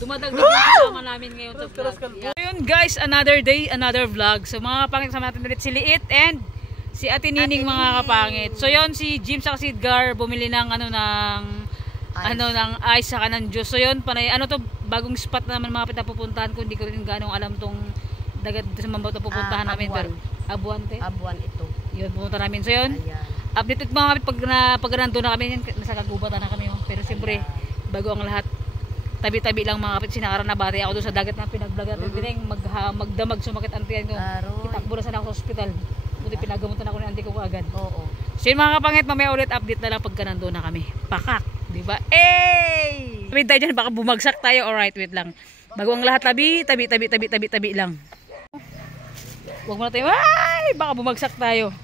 Dumadagdag yung kasama namin ngayon sa vlog. So yun guys, another day, another vlog. So mga kapangit, sama natin ulit si Liit and si Ate Nining mga kapangit. So yun, si Jim sa si Edgar bumili ng ng ice saka ng juice. So yun, panay, ano to, bagong spot na naman mga pinapupuntahan ko. Hindi ko rin ganong alam tong dagat sa Mambato pupuntahan namin. Pero Abuan te? Abuan ito. Yun, pupunta namin. So yun, update mga kapit pag nandun na kami, nasa kagubatan na kami. Pero siyempre, bago ang lahat, tabi-tabi lang mga kapit, sinakaran na bati ako doon sa dagat na pinag-vlog natin. Magdamag, sumakit antiyan ko. Kitakbo na sana ako sa hospital. Buti pinagamutan ako ng anti ko agad. Oo. So yun mga kapangit, mamaya ulit update na lang pagka nandun na kami. Pakak, diba? Ey! Wait tayo dyan, baka bumagsak tayo. Alright, wait lang. Bago ang lahat, tabi lang. Huwag mo na tayo, ay! Baka bumagsak tayo.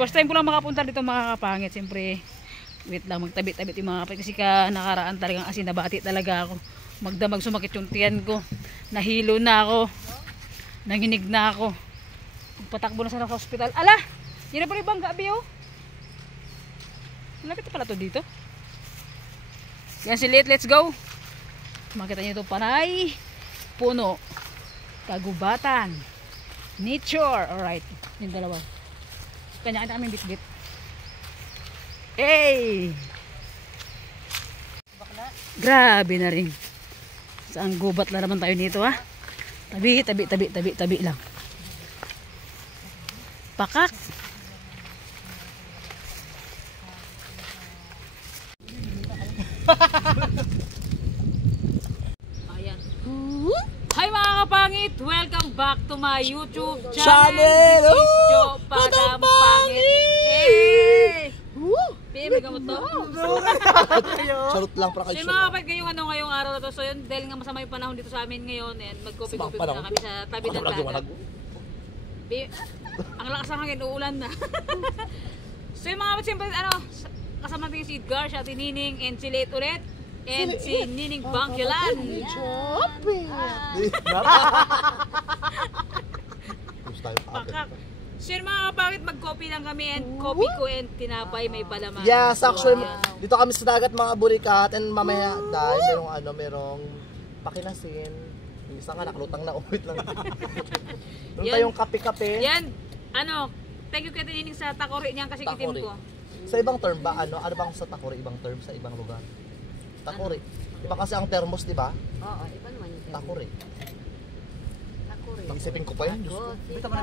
First time ko lang makapunta dito mga kapangit. Siyempre, wait lang, magtabi-tabi yung mga kapangit. Kasi nakaraan talagang asin, nabati talaga ako. Magdamag, sumakit yung tiyan ko. Nahilo na ako. Nanginig na ako. Patakbo na sa hospital. Ala! Yan na pala yung bangga, Biyo. Malapit pala to dito. Yan si Liit, let's go. Makita nyo ito, panay. Puno. Kagubatan. Nature. Alright. Yung dalawa. Kanya-kanya kami bit-bit. Hey! Grabe na rin. Saan gubat na naman tayo dito ha? Tabi lang. Pakak. Ayan. Hi mga kapangit! Welcome back to my YouTube channel! This is Jo Padang Pangit! Hey! PM, may gamot to? Charot lang para kayo. So mga kapag ngayong araw na to, so yun, dahil nga masama yung panahon dito sa amin ngayon, and mag-coffee-coffee na kami sa tabi ng dagat. Ang lakas ng hangin, uulan na. So yung mga kapag siyempre, kasama natin si Edgar, si Ate Nining, and si Liit ulit, and si Nining Bangkilan. Pakak. So yun mga kapangit, mag-coffee lang kami, and coffee ko and tinapay may palaman. Yes, actually, dito kami sa dagat mga burikat, and mamaya dahil merong pakilasin. Yung isa nga nakalutang na uwit lang. Doon tayong kape-kape. Yan, thank you kay Nining sa takori niyan kasi itim ko. Sa ibang term ba, ano bang sa takori, ibang term sa ibang lugar? Takori. Iba kasi ang termos, di ba? Oo, iba naman yung takori. Isipin ko pa yan. Tama.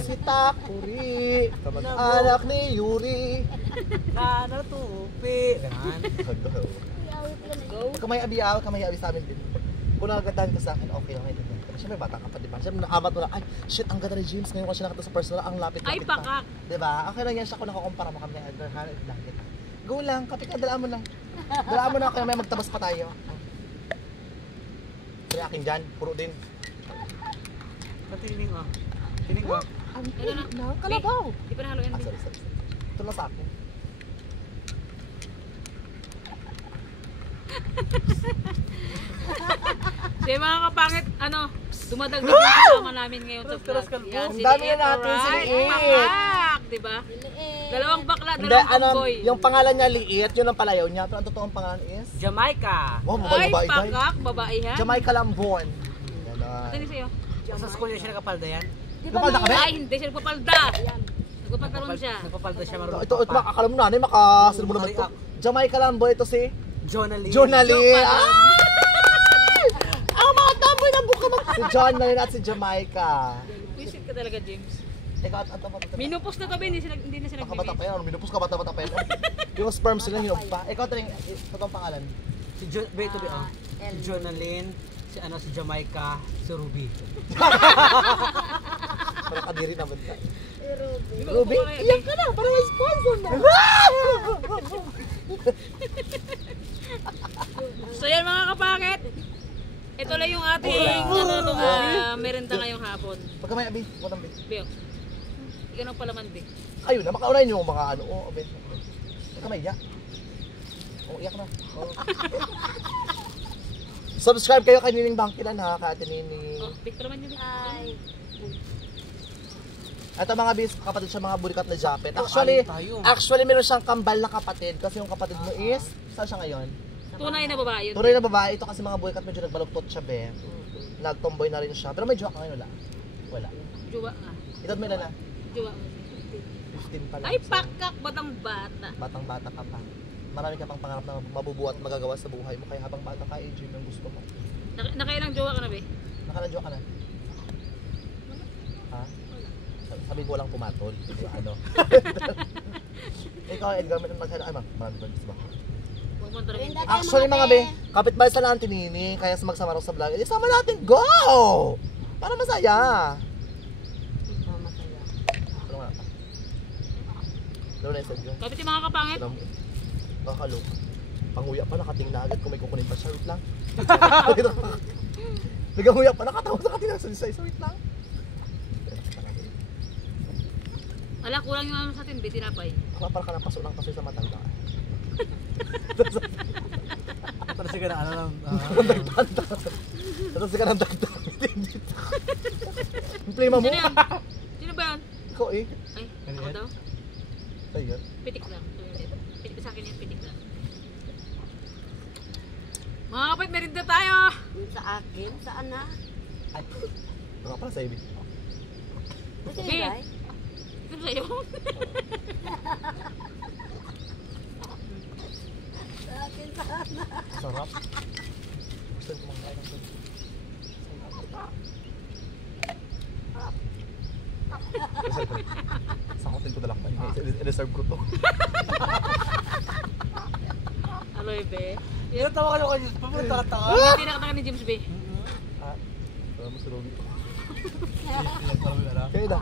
Si Takuri, anak ni Yuri. Tupi. Kamay abi sa amin din. Kung nagagandaan ka sa akin, okay. Siyempre bata ka pa, diba? Siyempre nakabat mo lang, ay, shit, ang ganda ni James. Ngayon ko siya nakita sa personal, ang lapit-lapit pa. Ay, pakak. Diba? Okay lang yan siya kung nakakumpara mo kami. Go lang, kapit ka, dalaan mo lang. Dalaan mo na, kaya may magtabas pa tayo. Kaya akin dyan, puro din. Tining ah. Kalabaw. Di pa nahaluin. Sorry. Ito lang sa akin. So mga kapangit, dumadagdag yung kasama namin ngayon sa vlog. Ang dami na natin si Liit. Diba? Dalawang bakla, dalawang boy. Yung pangalan niya Liit, yun ang palayaw niya. Pero ang totoong pangalan is? Jamaica. Oh, babae. Ay, pakak, babae ha? Jamaica Lambon. Ito ni sa'yo. Sa school niya siya nagapalda yan? Nagapalda ka ba? Ay, hindi siya nagpapalda. Nagpapalda siya. Nagpapalda siya marunong. Ito, akala mo nanay, makasunod mo naman ito. Jamaica Lambon, ito si? Jonalyn. Ang mga tamboy na buka mo. Si Jonalyn at si Jamaica. Visit ka talaga, James. Teka, minupos na tabi, hindi na sila nagbibigay. Bata pa yan, minupos ka, bata pa yan. Yung sperm sila, hinog pa. Ikaw, ito ang pangalan. Si Jonalyn, si Jamaica, si Ruby. Parang kadiri naman ka. Ruby? Iyan ka na, parang may sponsor na. So yan mga kapangit, ito lang yung ating merenda ngayong hapon. Pagkamay, Abi, watang Abi. Biyo, ikaw nang palaman, Bi. Ayun na, makaunayin yung mga Abi. Pagkamay, ya. Iyak na. Subscribe kayo kay Nining Bangkilan ha, ka Ate Nining. Picture naman yun. Hi. Ito mga bis, kapatid siya mga burikat na Japet. Actually meron siyang kambal na kapatid kasi yung kapatid mo is, saan siya ngayon? Tunay na babae yun. Tunay na babae. Ito kasi mga boykat medyo nagbaluktot siya, be. Nagtomboy na rin siya. Pero may jowa ka ngayon, wala. Wala. Jowa nga. Ito may na. Jowa. 15 pa lang. Ay, pakak, batang bata. Batang bata ka pa. Marami ka pang pangarap na mabubuhat at magagawa sa buhay mo. Kaya habang bata ka, enjoy mo yung gusto mo. Nakailang jowa ka na, be? Nakaladyo ka na. Ha? Sabi ko lang pumatol. Ano? Ikaw, Edgar, may magsala. Ay, marami ba gusto ba? Pumunta rin. Actually, mga be, kapitbahay sa lang tinini. Kaya sa magsama raw sa vlog. Isama natin, go! Para masaya. Ano nga pa? Ano na yung yun? Kapit yung mga kapangit. Kakalo. Panguya pa, nakating na agad kung may kukunin pa siya. Wait lang. Naganguya pa, nakatawa sa kating na sa wait lang. Ala, kulang yung ano sa atin, be, tinapay. Para ka ng paso ng pasoy sa matanda. Para sige na, ano lang. Tapos ka ng dagdag. Yung play mo? Sino yan? Sino ba yan? Ikaw eh. Ay, Ano ako yan? daw? Ayun. Pitik lang. Pitik sa akin yan, pitik lang. Mga kapit, merinda tayo! Yung sa akin, saan na? Ay. Ano pala sa ibig? Kasi Okay. Inday, Ito sa'yo. sa akin, saan na? Sarap. Gusto ko kumakain ng ganito. Sakotin ko dalak man. I-reserve ko to. Aloy, be. Yan, tawa kayo kayo. Pumunta ka tawa. Hindi nakataka ni James, be. Ah. Wala mo sa logi ko. Yan, Kaya na.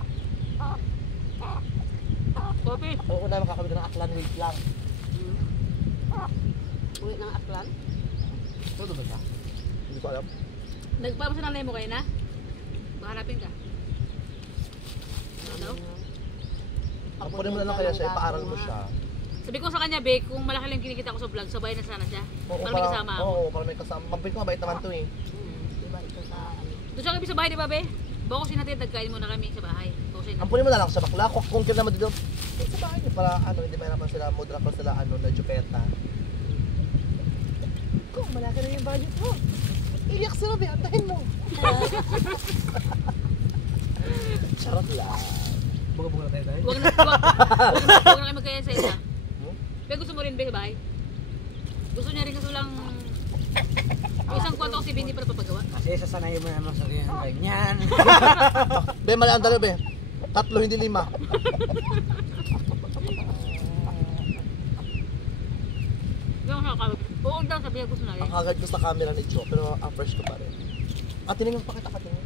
Kopi. Oo na makakabit ng aklan. Wait lang. Uwi ng aklan. Ano ba siya? Hindi ko alam. Nagpapa sa nanay mo kayo na? Mahanapin ka. Ano? Pagpunin mo na lang kaya siya. Ipaaral mo siya. Sabi ko sa kanya, be, kung malaki lang kinikita ko sa vlog, sabay na sana siya. Para may kasama ako. Oo, para may kasama. Mabait ko, mabait naman to eh. Diba ito sa ano? Doon siya kami sa bahay, di ba, be? Bakusin natin, nagkain muna kami sa bahay. Bakusin natin. Ampunin mo na lang sa bakla. Kung kailan naman dito, sa bahay niyo para ano, hindi mahirapan sila, mudra pa sila, ano, na jupeta. Kung malaki na yung budget mo, iyak sila, be, antahin mo. Charot lang. Buka-buka tayo tayo. Huwag na kayo magkaya sa isa. Pero gusto mo rin, be, sa bahay? Gusto niya rin kaso lang... Yung isang kwarto kasi hindi para papagawa. Kasi sasanayin mo naman sa rin ang ganyan. Be, mali ang dalo, be. 3, hindi 5. Yung nakakawag. Oo daw, sabi niya gusto na rin. Ang agad ko sa camera ni Joe, pero ang fresh ko pa rin. Tingnan pa kita ka tingin.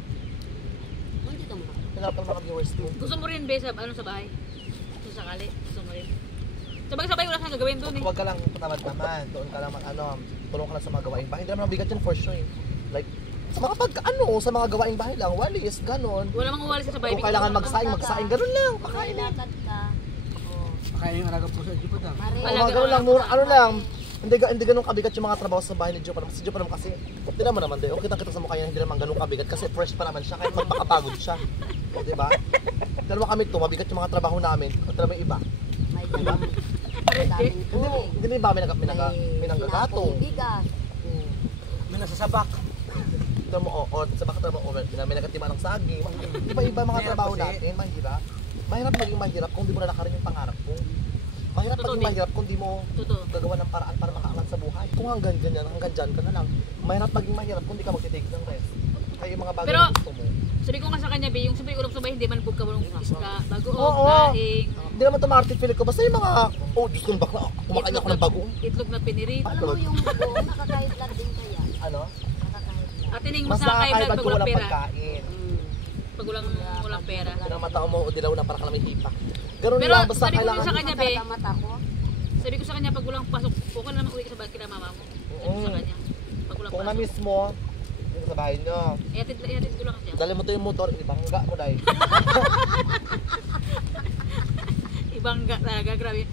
Hindi ka muna. Hinapan mga viewers ko. Gusto mo rin, be, sa, ano, sa bahay? Gusto sakali. Gusto mo rin. Sabay-sabay wala kang gagawin doon eh. Huwag ka lang patawad naman. Doon ka lang tulong ka lang sa mga gawaing bahay. Hindi naman mabigat yun for sure. Like, sa mga sa mga gawaing bahay lang, walis, ganon. Wala mang uwalis sa bahay. Kung kailangan magsaing, ganon lang. Pakain lang. Lakad ka. Oo. Kaya yung araga po sa Jupiter na. Mare. Mga ganon lang, ano lang. Hindi ganun kabigat yung mga trabaho sa bahay ni Joe. Si Joe pa naman kasi, tignan mo naman, okay kita sa mukha niya, hindi naman ganun kabigat kasi fresh pa naman siya, kahit magpakapagod siya. Diba? Dalawa kami to, mabigat yung mga trabaho namin, at yung iba. May daming tubig. Hindi ba may nanggagatong? Bigas. May nasasabak. Ito mo, sa baka trabaho, may nagatima ng saging. Iba-iba mga trabaho natin, mahirap. Mahirap maging mahirap kung di mo na nakarin yung pangarap mo. Mahirap maging mahirap kung di mo gagawa ng paraan para makaangat sa buhay. Kung hanggang dyan ka na lang. Mahirap maging mahirap kung di ka magtitake ng rest. Kaya yung mga bagay Pero, na gusto mo. sabi ko nga sa kanya, be, yung sabi ulam sa bahay, hindi man bug ka walong isda, bagoong, Oo. daing, Hindi naman ito ma-articulate ko. Basta yung mga, Diyos ko, bakla, kumakain ako ng bagoong. itlog na pinirit. Alam mo yung bagoong nakakahit lang din kaya. Ano? Nakakahit lang. At tining Mas mas nakakaibat nakakaibat pag ko walang walang pera. pagkain. Pag walang pera. Pinang matao mo, dilaw na para ka namin hipa. Ganun Pero, lang, basta sabi ko kailangan. sa kanya, be, Masarap ang mata ko. sabi ko sa kanya, pag walang pasok, okay na naman uwi ka sa bahay kina mama mo. Sabi ko sa kanya, pag walang Kung na pasok. mismo, dito sa bahay nyo, Ihatid ko lang siya. dali mo to yung motor, ibangga mo dahil. Ibangga talaga, grabe.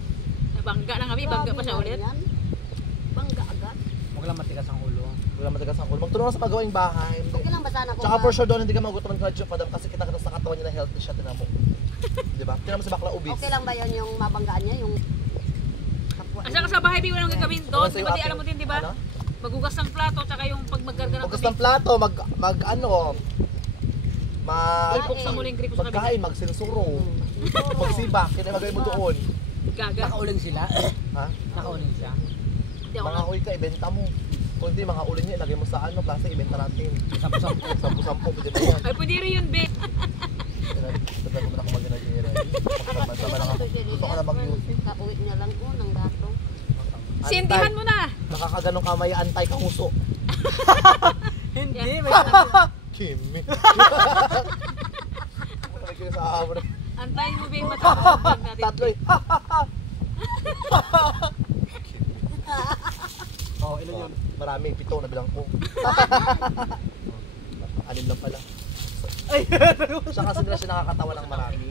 Nabangga na kami, ibangga pa siya ulit. Yan. Bangga agad. Huwag lang matigas ang ulo. Wala matagas ang ulo. Magtulong ka sa magawaing bahay. Okay lang ba sana kung Tsaka for sure doon, hindi ka magutom ng graduate pa kasi kita sa katawan niya na healthy siya, tinan mo. Diba? Tinan mo si bakla obese. okay lang ba yun yung mabanggaan niya? Yung kapwa Asa ka sa bahay, be, walang gagawin doon. Ano Di ba, di alam mo din, di ba? Ano? Maghugas ng plato, tsaka yung pag magkarga ng Hugas ng plato, ipok sa muling griko sa kabila. magkain, magsinsuro. Magsibak, kinamagay mo doon. Gaga. Nakauling sila. Ha? Nakauling siya. Hindi ako Mga uy ka, ibenta mo. Kung hindi, mga ulo niya, ilagay mo sa plastic, ibenta natin. Sampu-sampu. Sampu-sampu, pwede ba yan? Ay, pwede rin yun, be. Sabi ko na ako mag-ginagiro. Gusto ko na mag-use. Kauwi niya lang po ng gato. Sindihan mo na. Nakakaganong kamay, antay kang uso. Hindi, may Kimi. May kaya sa amon. Antayin mo, be, matapos natin. Tatlo eh. Oh, ilan yun? Marami, 7 na bilang ko. 6 lang pala. Ay, Siya kasi nila siya nakakatawa ng marami.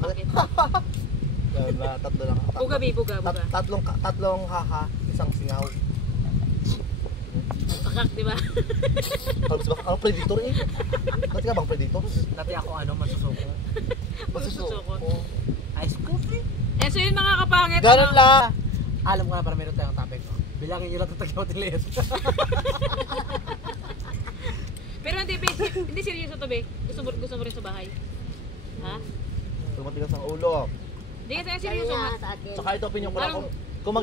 Bakit? Diba? 3 lang. Buga, be, buga. Tatlong haha, isang singaw. Pakak, di ba? Ano predator eh? Dati ka bang predator? dati ako masusuko. Masusuko. Oo. Ice coffee. Eh, so yun mga kapangit. Ganun lang. Alam ko na para meron tayong topic ko. Bilangin nyo lang ito tag-hotelis. Pero hindi seryoso to, be. Gusto mo rin sa bahay. Ha? Tumatigas ang ulo. Hindi ka seryoso, ha? Sa akin. Saka ito opinion ko lang kung kung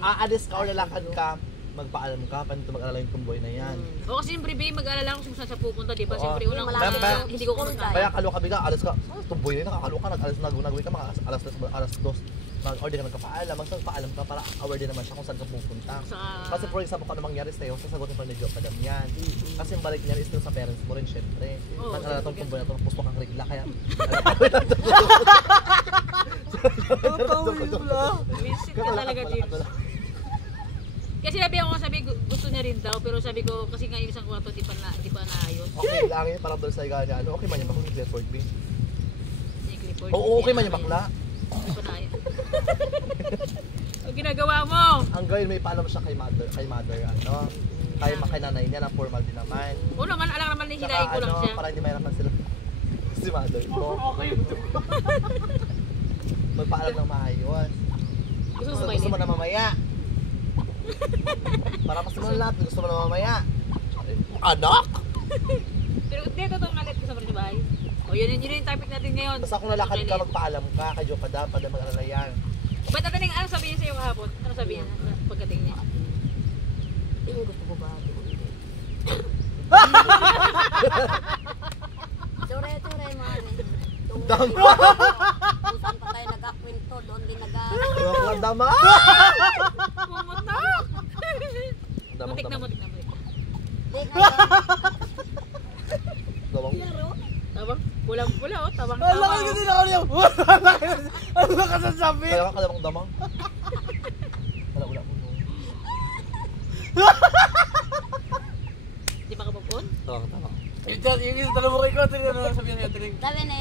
aalis ka o lalakad ka, magpaalam ka, paano mag-alala yung tumboy na yan. O kasi siyempre, be, mag-alala ako kung saan siya pupunta, di ba? Oo. Siyempre, unang Kaya- hindi ko kumanta. Kaya kalo ka bigla, alas ka, tumboy na nakakalo ka, nag-nagawin ka mga alas 2, mag-order ka nagkapaalam, magpaalam ka para aware din naman siya kung saan ka pupunta. Kasi for example, kung ano mangyari sa'yo, sasagutin pa ni Joe Padam yan. Kasi yung balik niyan is still sa parents mo rin, syempre. Oo, Nag-alala tong tumboy na to, pusto kang regla, kaya... Visit ka talaga, James. Kasi sabi gusto niya rin daw, pero sabi ko kasi nga yung isang kwarto di pa naayos. Okay lang yun, parang doon sa iga niya. Ano, okay man yung bakla, Clifford B. Clifford. Oo, okay man yung bakla. Di pa naayos. Ang ginagawa mo? Ang gawin, may paalam siya kay mother, ano. Kay nanay niya na formal din naman. Oo naman, alam naman na hinahin ko lang siya. Para hindi mahirapan sila. Si mother ko. Magpaalam ng maayos. Gusto mo na mamaya. Para mas mo lahat, gusto mo na mamaya. Anak! Pero hindi, totoo nga ulit kasama rin sa bahay. O yun yung topic natin ngayon. Basta kung lalakad ka, magpaalam ka. Kay Joe Padam, mag-alala yan. Ba't natin ano sabi niya sa'yo kahapon? Ano sabi niya pagdating niya? Yung gusto ko ba? Ture, mga Dama! Kung saan pa tayo nag-akwento, doon din Ang dama! Pumutok! Damang Mutik na, dama. mutik na. Damang. Tabang, pulang-pula oh, tabang. Alam ko din ako niya. Ano ba kasasabi? Kaya ka damang damang. Wala mo. Di ba kapapon? Tama. Yung tanong mo kay ko, ano sabihin niya? Sabi ni,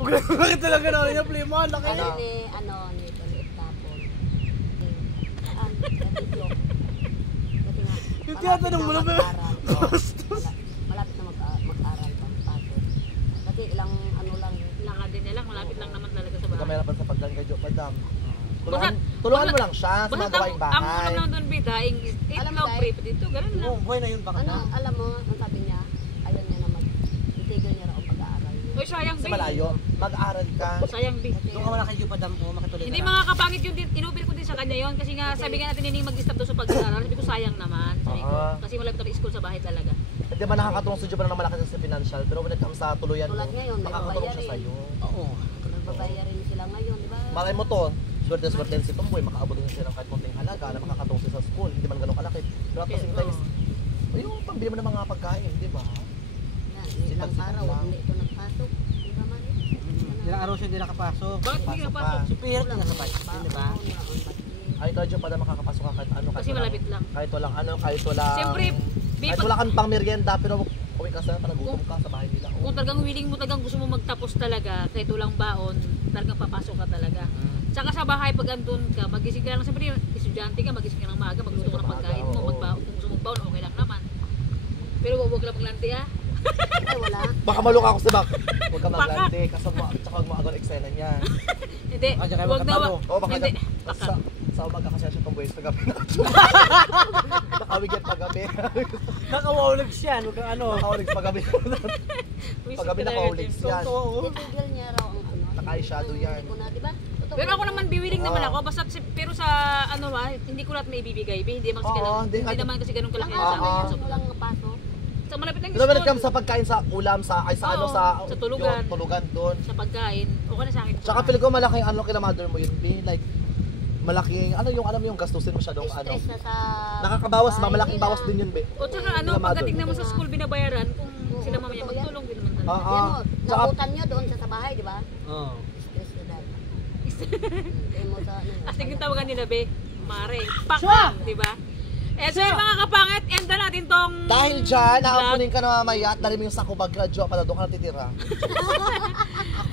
Bakit talaga na niya play mo? Laki sabi na. ni Toliit tapon. Dati joke. Kasi nga, Yung tinatanong mo lang ba? malapit na mag-aral pang pato. Kasi ilang ano lang yun. Lakad din niya lang, malapit lang naman talaga sa Huwag ka bahay. mahirapan sa pagdaan kay Joe Padam. Basta- Tulungan mo lang siya sa mga gawaing Ang bahay. ulam lang doon, bidaing Alam mo, itlog, guys? prep dito, ganun lang. Oo, buhay na yun baka na. Alam mo, ang sabi niya, ayaw niya na itigil niya raw ang pag-aaral niya. Uy, sayang, Sa Bi. malayo, mag-aaral ka. Sayang, Bi. Doon ka wala kay Joe Padam mo, makituloy Hindi mga kapangit yun din, inubir ko din sa kanya yon kasi nga sabi nga natin hindi mag-stop doon sa pag-aaral. Sabi ko sayang naman. Sabi ko, Oo. kasi malapit na school sa bahay talaga. Hindi ba nakakatulong sa Joe Padam na malaki sa financial, pero when it comes sa tuluyan mo, Tulad ngayon, may makakatulong siya babayarin. sa'yo. Oo. Nagbabayarin sila ngayon, di ba? Malay mo to, swerte si Tumboy, makaabot din siya ng kahit konting halaga na makakatulong siya sa school, hindi man ganun kalaki. Pero at the same time, yung pambili mo ng mga pagkain, di ba? Yan, ilang araw, hindi ito nagpasok. Di ba man? Ilang araw siya hindi nakapasok. Bakit hindi ka Pasok pasok? pa. Supihirap na sa budget, di ba? Ay, Joe Padam makakapasok ka kahit ano, Kasi malapit lang. Kahit walang ano, kahit walang... Siyempre, Bi, kahit wala kang pang merienda, pero uwi ka sa panagutom ka sa bahay nila. kung talagang willing mo talagang gusto mo magtapos talaga, kahit walang baon, talagang papasok ka talaga. Tsaka sa bahay, pag andun ka, magising ka lang, siyempre, estudyante ka, magising ka ng maaga, magluto ka ng pagkain mo, magbaon, kung gusto mong baon, okay lang naman. Pero huwag lang maglanti ah. Ay, wala. Baka maluka ako sa bak. Huwag ka maglante, kasi tsaka huwag maagal eksena niya. Hindi, Baka dyan kayo huwag na, magkatalo. Oo, baka hindi. sa umaga kasi siya Tumboy, sa gabi na. Nakawawlags yan, huwag kang ano. Nakauligs paggabi. Paggabi nakauligs yan. Titigil niya raw ang ano. Naka-eyeshadow yan. Hindi ko na, di ba? Totoo. Pero ako naman biwiling naman ako, basta pero sa ano hindi ko lahat may ibibigay, hindi naman kasi Oo, hindi naman kasi ganun kalaki Ang sa akin. aso mo lang paso. Sa malapit lang Pero when it comes sa pagkain sa ulam, sa ano, Oo, sa sa tulugan. yung tulugan doon. sa pagkain, okay na sa akin. Tsaka feel ko malaking ano kila mother mo yun, be. Like, malaking, ano yung alam mo yung gastusin masyadong ano. Stress na sa... Nakakabawas ba? bahay Malaking nila. bawas din yun, be. O tsaka ano, Sila pagdating mother. naman sa school binabayaran, kung sila mamaya totoo yan. magtulong din naman talaga. Oo. Yan mo, Tsaka, nabutan nyo doon sa bahay, di ba? Oo. Stress na dahil. Kaya mo sa ano. Astig yung tawagan nila, be. Mare. Pakang, di ba? Eh, so yung mga kapangit, end na natin tong dahil dyan, vlog. nakapunin ka na mamaya at dali mo yung sako bag radyo pa doon ka natitira.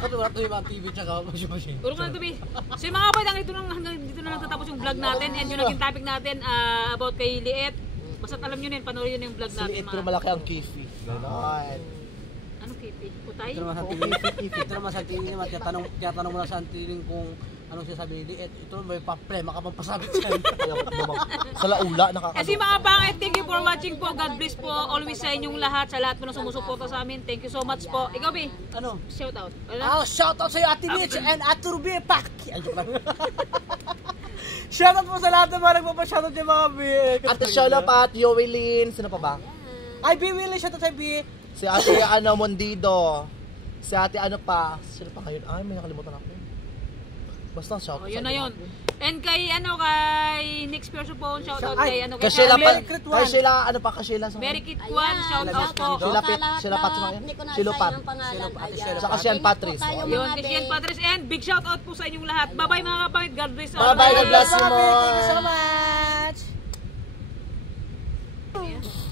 Ako wala to yung mga TV tsaka machine. Puro ka na to, be. So yung mga kapatid, hanggang dito na nagtatapos yung vlog natin and yung naging topic natin about kay Liet. Basta alam nyo na yun, panoorin nyo na yung vlog natin. Siliit pero malaki ang kifi. Ganon. Ano, Kipi? Putay? Ito naman sa tingin. Ito naman sa tingin naman. Tiyatanong mo lang sa tingin kung anong sinasabi ni Liet. Ito may problema ka pang pasabit siya. Sa laula, Kasi mga pangit, thank you for watching po. God bless po always sa inyong lahat. Sa lahat po na sumusuporta sa amin. Thank you so much po. Ikaw, Bi, Ano? shout out. Shout out sa'yo Ate Mitch and Ate Ruby Pak! Ay, joke lang. Shout out po sa lahat ng mga nagpapashoutout yung mga B. Ate Shola Pat, Yoelin, sino pa ba? Ay, B Willie, shout out sa B. Si Ate ano, Mondido. Si Ate ano pa. Sino pa ngayon? Ay, may nakalimutan ako. Basta shout out. Oh, yun na yun. And kay, kay next person po, shout out kay, Kay Sheila pa. Mary Crit Kay Sheila, ano pa? Kay Sheila. Mary Kit Kwan, shout out po. Sheila Pit, Sheila Pat sa mga yun? Sheila Pat. Saka si Ann Patrice. Yun, kay Sian Patrice. And big shout out po sa inyong lahat. Bye-bye mga kapangit. God bless. Bye-bye, God bless you more. Thank you so much.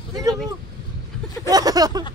Thank you.